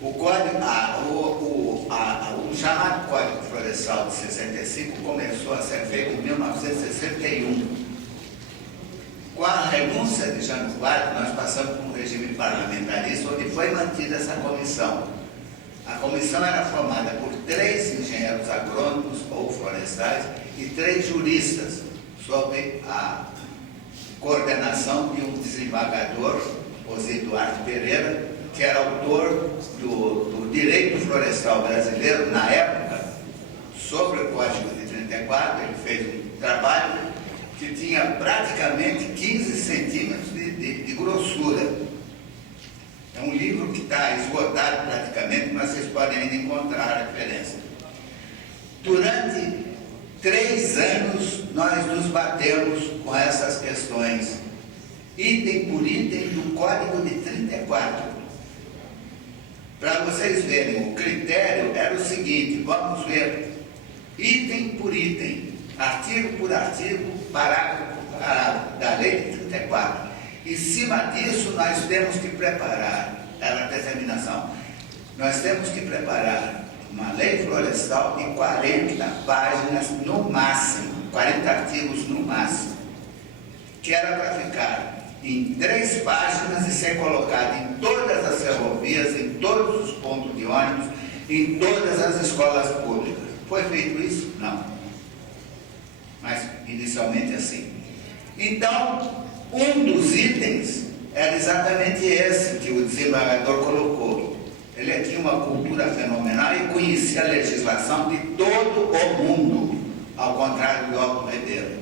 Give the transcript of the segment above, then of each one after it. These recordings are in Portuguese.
O código, o chamado Código Florestal de 65 começou a ser feito em 1961. Com a renúncia de Jânio Quadros, nós passamos por um regime parlamentarista onde foi mantida essa comissão. A comissão era formada por 3 engenheiros agrônomos ou florestais e 3 juristas, sob a coordenação de um desembargador, José Duarte Pereira, que era autor do direito florestal brasileiro na época, sobre o Código de 34. Ele fez um trabalho que tinha praticamente 15 centímetros de grossura. É um livro que está esgotado praticamente, mas vocês podem ainda encontrar a referência. Durante 3 anos, nós nos batemos com essas questões, item por item do Código de 34. Para vocês verem, o critério era o seguinte: vamos ver item por item, artigo por artigo, parágrafo por parágrafo da lei de 34. Em cima disso, nós temos que preparar, era a determinação, nós temos que preparar uma lei florestal de 40 páginas no máximo, 40 artigos no máximo, que era para ficar em 3 páginas e ser colocado em todas as ferrovias, em todos os pontos de ônibus, em todas as escolas públicas. Foi feito isso? Não. Mas inicialmente assim. Então, um dos itens era exatamente esse que o desembargador colocou. Ele tinha uma cultura fenomenal e conhecia a legislação de todo o mundo, ao contrário do Otto Ribeiro.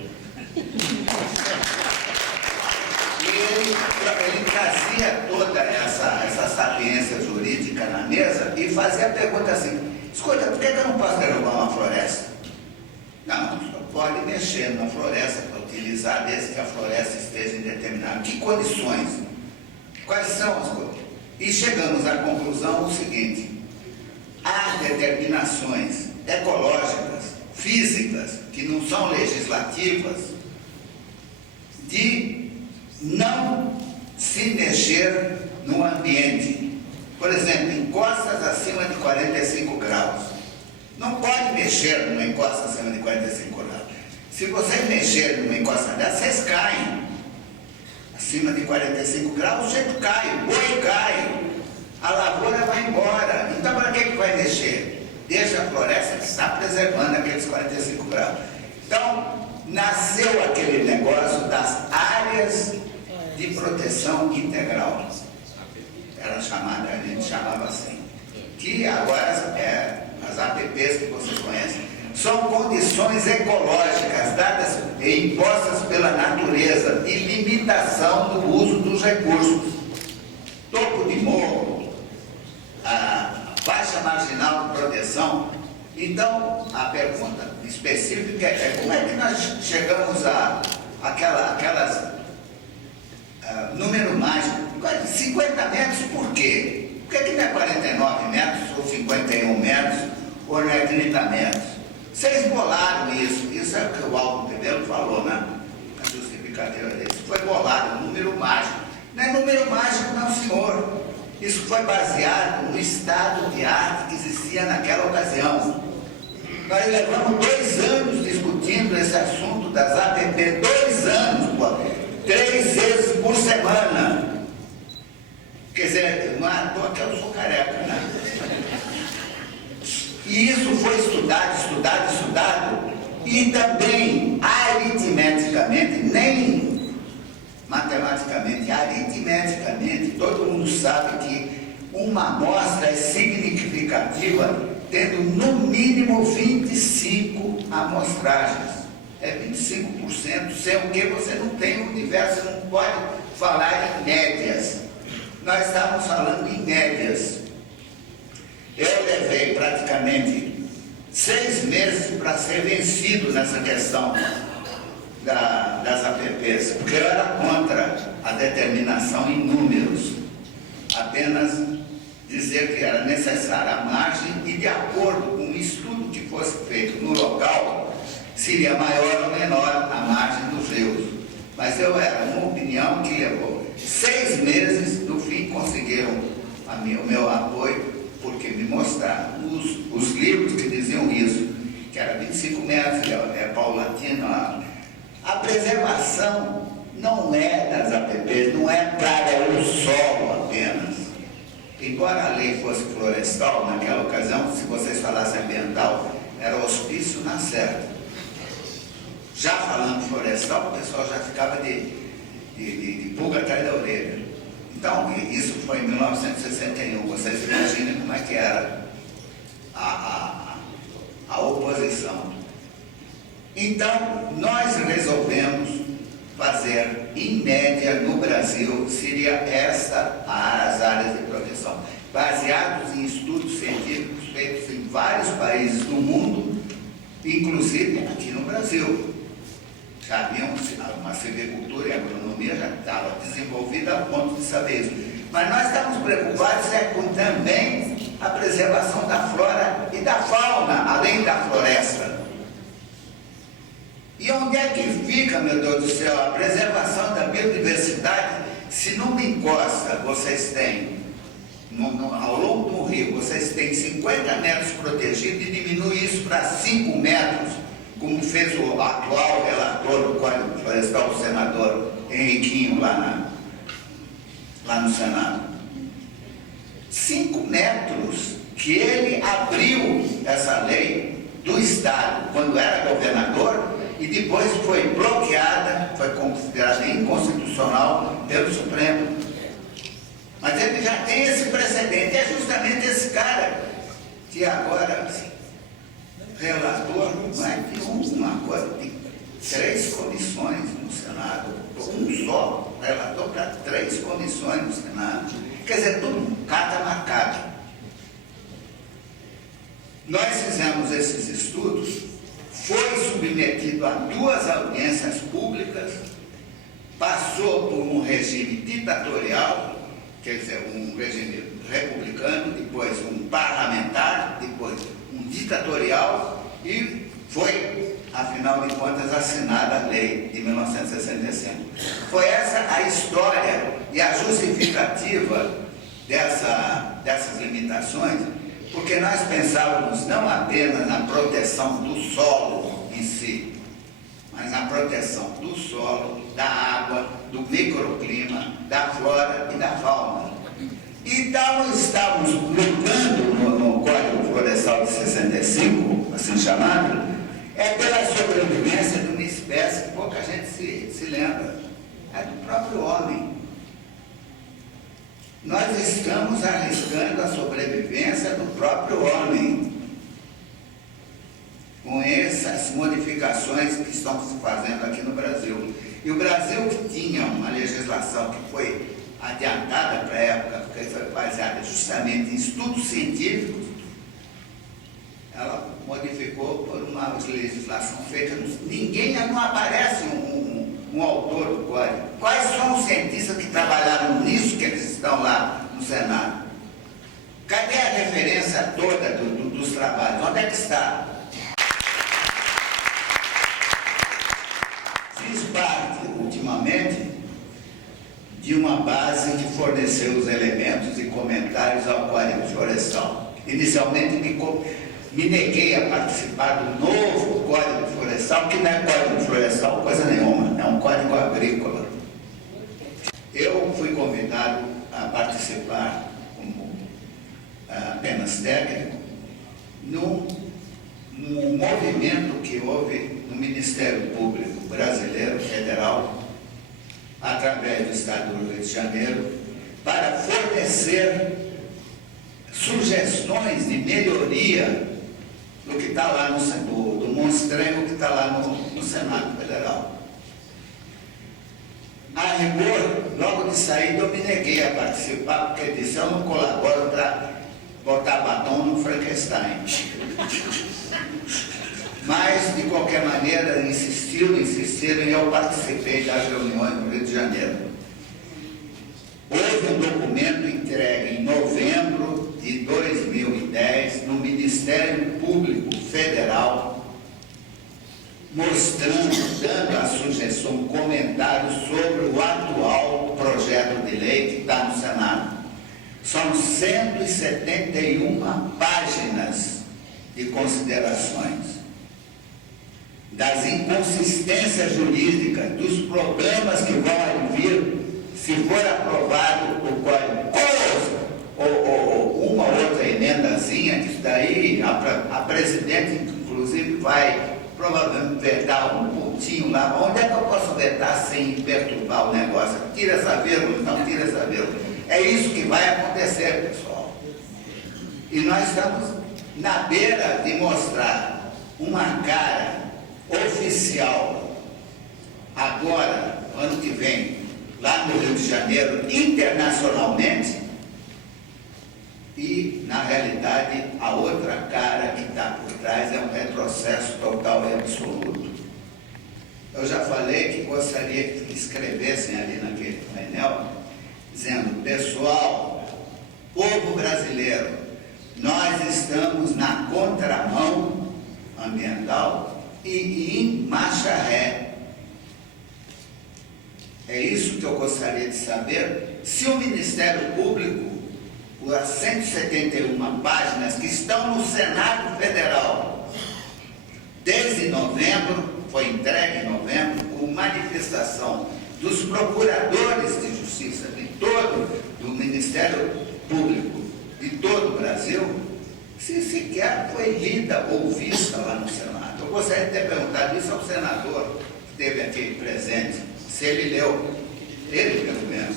Ele trazia toda essa sapiência jurídica na mesa e fazia a pergunta assim: escuta, por que eu não posso derrubar uma floresta? Não, só pode mexer na floresta para utilizar desde que a floresta esteja em determinado. Que condições? Quais são as coisas? E chegamos à conclusão o seguinte: há determinações ecológicas, físicas, que não são legislativas, de não se mexer no ambiente. Por exemplo, encostas acima de 45 graus. Não pode mexer numa encosta acima de 45 graus. Se você mexer numa encosta dessa, vocês caem. Acima de 45 graus, o jeito cai, o boi cai, a lavoura vai embora. Então, para que vai mexer? Deixa a floresta que está preservando aqueles 45 graus. Então, nasceu aquele negócio das áreas de proteção integral. Era chamada, a gente chamava assim. Que agora as APPs que vocês conhecem, são condições ecológicas dadas e impostas pela natureza de limitação do uso dos recursos. Topo de morro, a faixa marginal de proteção. Então, a pergunta específica é: como é que nós chegamos a aquelas número mágico, 50 metros, por quê? Por que não é 49 metros, ou 51 metros, ou não é 30 metros? Vocês bolaram isso é o que o Aldo Ribeiro falou, né? A justificativa dele. Isso foi bolado, número mágico. Não é número mágico, não, senhor. Isso foi baseado no estado de arte que existia naquela ocasião. Nós levamos 2 anos discutindo esse assunto das APP, 2 anos, pô. 3 vezes por semana. Quer dizer, não é à toa que eu sou careca, né? E isso foi estudado, e também aritmeticamente, nem matematicamente, aritmeticamente, todo mundo sabe que uma amostra é significativa tendo no mínimo 25 amostragens. É 25%, sem o que você não tem um universo, você não pode falar em médias. Nós estamos falando em médias. Eu levei praticamente 6 meses para ser vencido nessa questão das APPs, porque eu era contra a determinação em números, apenas dizer que era necessária a margem e, de acordo com um estudo que fosse feito no local, seria maior ou menor a margem dos rios. Mas era uma opinião que levou 6 meses, no fim conseguiram o meu apoio, mostrar os livros que diziam isso, que era 25 metros, paulatino. A preservação não é das APPs, não é para o solo apenas. Embora a lei fosse florestal, naquela ocasião, se vocês falassem ambiental, era hospício na certa. Já falando florestal, o pessoal já ficava de pulga atrás da orelha. Então, isso foi em 1961. Vocês imaginem como é que era a oposição. Então, nós resolvemos fazer, em média, no Brasil, seria as áreas de proteção, baseados em estudos científicos feitos em vários países do mundo, inclusive aqui no Brasil. Já havia uma silvicultura e agronomia já estava desenvolvida a ponto de saber isso. Mas nós estamos preocupados com também a preservação da flora e da fauna, além da floresta. E onde é que fica, meu Deus do céu, a preservação da biodiversidade se numa encosta vocês têm, ao longo do rio, vocês têm 50 metros protegidos e diminui isso para 5 metros, como fez o atual relator do Código Florestal, o senador Henriquinho, lá no Senado. 5 metros que ele abriu essa lei do Estado, quando era governador, e depois foi bloqueada, foi considerada inconstitucional pelo Supremo. Mas ele já tem esse precedente, é justamente esse cara que agora, relator, vai ter uma coisa de 3 comissões no Senado, um só relator para 3 comissões no Senado, quer dizer, tudo cada marcado. Nós fizemos esses estudos, foi submetido a 2 audiências públicas, passou por um regime ditatorial, quer dizer, um regime republicano, depois um parlamentar, depois um ditatorial, e foi, afinal de contas, assinada a lei de 1965. Foi essa a história e a justificativa dessas limitações, porque nós pensávamos não apenas na proteção do solo em si, mas na proteção do solo, da água, do microclima, da flora e da fauna. Então, estávamos lutando no Código Florestal de 65, assim chamado, pela sobrevivência de uma espécie que pouca gente se lembra, é do próprio homem. Nós estamos arriscando a sobrevivência do próprio homem com essas modificações que estão se fazendo aqui no Brasil. E o Brasil, que tinha uma legislação que foi adiantada para a época, porque foi baseada justamente em estudos científicos, ela modificou por uma legislação feita. Ninguém, não aparece um autor do código. Quais são os cientistas que trabalharam nisso, que eles estão lá no Senado? Cadê a referência toda dos trabalhos? Onde é que está? Fiz parte, ultimamente, de uma base que forneceu os elementos e comentários ao Código Florestal. Inicialmente me neguei a participar do novo Código Florestal, que não é Código Florestal coisa nenhuma, é um Código Agrícola. Eu fui convidado a participar como apenas técnico num movimento que houve no Ministério Público Brasileiro, Federal, através do Estado do Rio de Janeiro, para fornecer sugestões de melhoria do que está lá do monstrengo que está lá no Senado Federal. A rigor, logo de saída, eu me neguei a participar, porque disse, eu não colaboro para botar batom no Frankenstein. Mas, de qualquer maneira, insistiram e eu participei das reuniões no Rio de Janeiro. Houve um documento entregue em novembro de 2010 no Ministério Público Federal, mostrando, dando a sugestão, um comentário sobre o atual projeto de lei que está no Senado. São 171 páginas de considerações das inconsistências jurídicas, dos problemas que vão vir se for aprovado o código, ou uma outra emendazinha, que isso daí a presidente, inclusive, vai provavelmente vetar um pontinho lá. Onde é que eu posso vetar sem perturbar o negócio? Tira essa vírgula, não tira essa vírgula. É isso que vai acontecer, pessoal. E nós estamos na beira de mostrar uma cara oficial, agora, ano que vem, lá no Rio de Janeiro, internacionalmente, e, na realidade, a outra cara que está por trás é um retrocesso total e absoluto. Eu já falei que gostaria que escrevessem ali naquele painel, dizendo: pessoal, povo brasileiro, nós estamos na contramão ambiental e em marcha ré. É isso que eu gostaria de saber. Se o Ministério Público, as 171 páginas que estão no Senado Federal, desde novembro, foi entregue em novembro, com manifestação dos procuradores de justiça de todo, do Ministério Público de todo o Brasil, se sequer foi lida ou vista lá no Senado. Eu gostaria de ter perguntado isso ao senador que esteve aqui presente, se ele leu, ele pelo menos.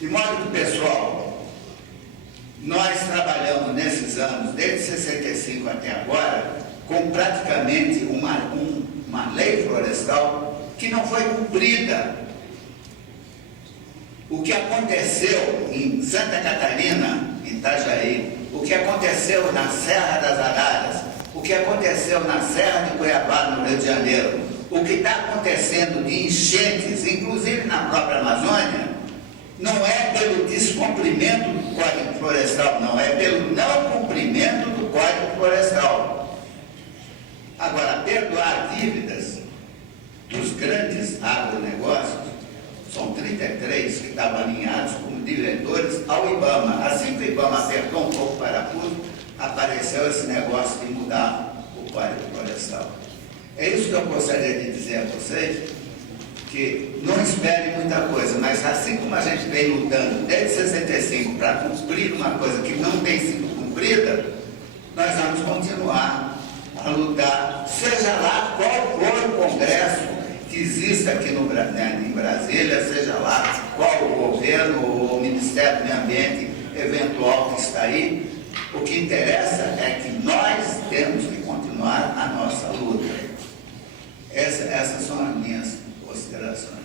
De modo que, pessoal, nós trabalhamos nesses anos, desde 65 até agora, com praticamente uma lei florestal que não foi cumprida. O que aconteceu em Santa Catarina, em Itajaí, o que aconteceu na Serra das Araras, o que aconteceu na Serra de Cuiabá, no Rio de Janeiro, o que está acontecendo de enchentes, inclusive na própria Amazônia, não é pelo descumprimento do Código Florestal, não, é pelo não cumprimento do Código Florestal. Agora, perdoar dívidas dos grandes agronegócios, são 33 que estavam alinhados como devedores ao IBAMA. Assim que o IBAMA apertou um pouco o parafuso, apareceu esse negócio de mudar o Código Florestal. É isso que eu gostaria de dizer a vocês, que não espere muita coisa, mas assim como a gente vem lutando desde 65 para cumprir uma coisa que não tem sido cumprida, nós vamos continuar a lutar, seja lá qual for o Congresso que exista aqui em Brasília, seja lá qual o governo ou o Ministério do Meio Ambiente eventual que está aí. O que interessa é que nós temos que continuar a nossa luta. Essas são as minhas considerações.